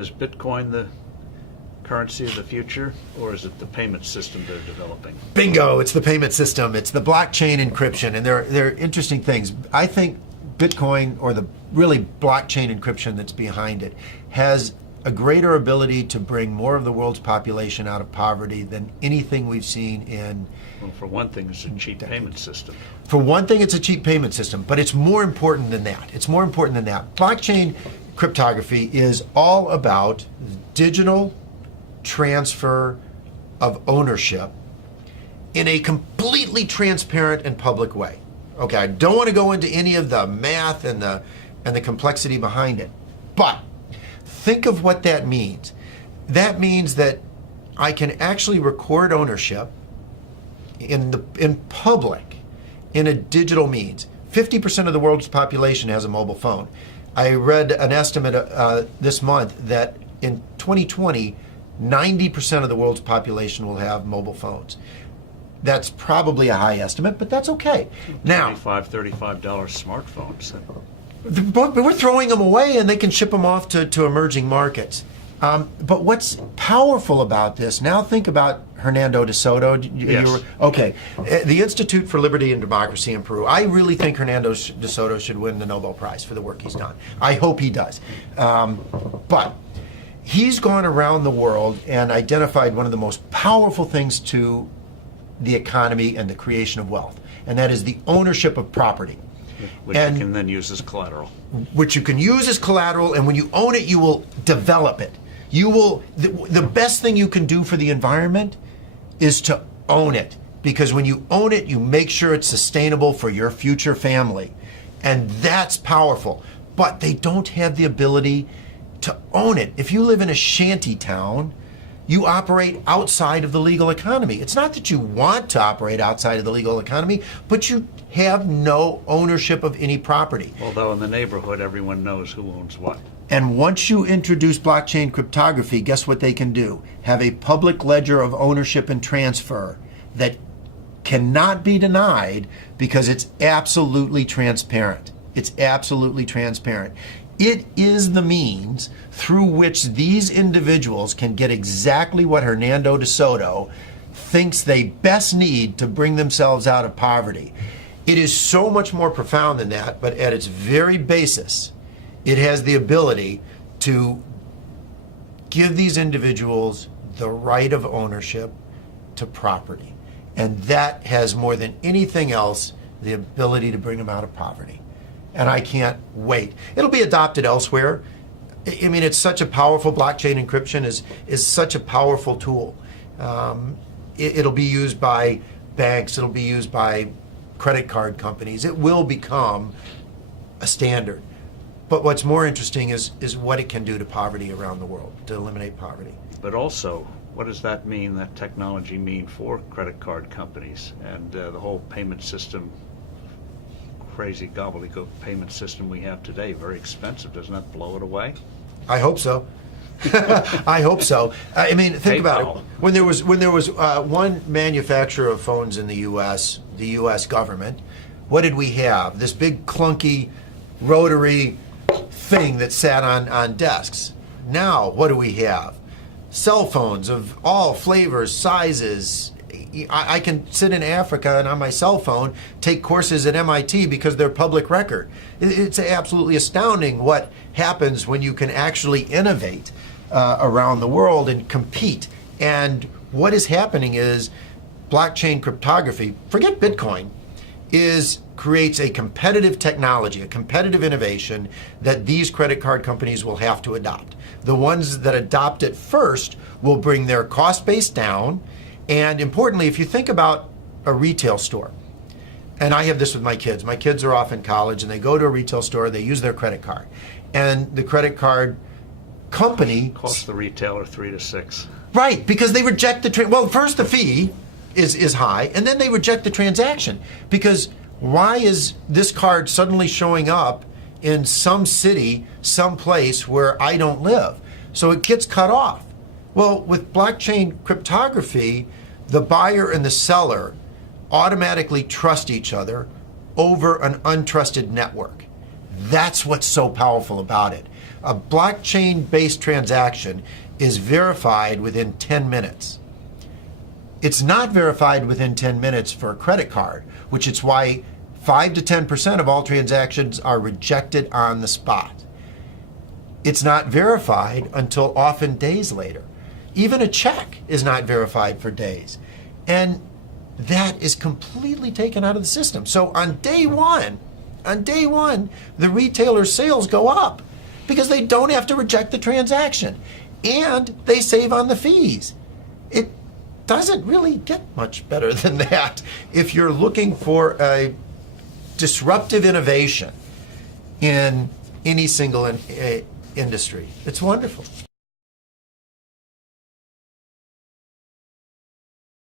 Is Bitcoin the currency of the future, or is it the payment system they're developing? Bingo, it's the payment system. It's the blockchain encryption, and they're interesting things. I think Bitcoin, or the really blockchain encryption that's behind it, has a greater ability to bring more of the world's population out of poverty than anything we've seen in... Well, for one thing, it's a cheap payment system. For one thing, it's a cheap payment system, but it's more important than that. It's more important than that. Blockchain cryptography is all about digital transfer of ownership in a completely transparent and public way. Okay, I don't want to go into any of the math and the complexity behind it, but think of what that means. That means that I can actually record ownership in public in a digital means. 50% of the world's population has a mobile phone. I read an estimate this month that in 2020, 90% of the world's population will have mobile phones. That's probably a high estimate, but that's okay. Now, $35 smartphones. but we're throwing them away, and they can ship them off to emerging markets. But what's powerful about this, now think about Hernando de Soto. Yes. Okay, the Institute for Liberty and Democracy in Peru. I really think Hernando de Soto should win the Nobel Prize for the work he's done. I hope he does. But he's gone around the world and identified one of the most powerful things to the economy and the creation of wealth, and that is the ownership of property. Which you can then use as collateral. Which you can use as collateral, and when you own it, you will develop it. You will, the best thing you can do for the environment is to own it, because when you own it, you make sure it's sustainable for your future family, and that's powerful. But they don't have the ability to own it. If you live in a shanty town, you operate outside of the legal economy. It's not that you want to operate outside of the legal economy, but you have no ownership of any property. Although in the neighborhood, everyone knows who owns what. And once you introduce blockchain cryptography, guess what they can do? Have a public ledger of ownership and transfer that cannot be denied, because it's absolutely transparent. It's absolutely transparent. It is the means through which these individuals can get exactly what Hernando de Soto thinks they best need to bring themselves out of poverty. It is so much more profound than that, but at its very basis, it has the ability to give these individuals the right of ownership to property. And that has, more than anything else, the ability to bring them out of poverty. And I can't wait. It'll be adopted elsewhere. I mean, it's such a powerful, blockchain encryption is such a powerful tool. It'll be used by banks. It'll be used by credit card companies. It will become a standard. But what's more interesting is what it can do to poverty around the world, to eliminate poverty. But also, what does that mean, that technology mean for credit card companies and the whole payment system, crazy gobbledygook payment system we have today? Very expensive. Doesn't that blow it away? I hope so. I hope so. I mean, think about it. When there was one manufacturer of phones in the U.S. government, what did we have? This big clunky rotary thing that sat on desks. Now, what do we have? Cell phones of all flavors, sizes. I can sit in Africa and on my cell phone take courses at MIT because they're public record. It's absolutely astounding what happens when you can actually innovate around the world and compete. And what is happening is blockchain cryptography, forget Bitcoin, creates a competitive technology, a competitive innovation that these credit card companies will have to adopt. The ones that adopt it first will bring their cost base down. And importantly, if you think about a retail store, and I have this with my kids. My kids are off in college and they go to a retail store, they use their credit card. And the credit card company costs the retailer 3 to 6. Right, because they reject well, first the fee is high, and then they reject the transaction. Because why is this card suddenly showing up in some city, some place where I don't live? So it gets cut off. Well, with blockchain cryptography, the buyer and the seller automatically trust each other over an untrusted network. That's what's so powerful about it. A blockchain-based transaction is verified within 10 minutes. It's not verified within 10 minutes for a credit card, which is why 5 to 10% of all transactions are rejected on the spot. It's not verified until often days later. Even a check is not verified for days. And that is completely taken out of the system. So on day one, the retailer's sales go up because they don't have to reject the transaction and they save on the fees. It doesn't really get much better than that if you're looking for a disruptive innovation in any single industry. It's wonderful.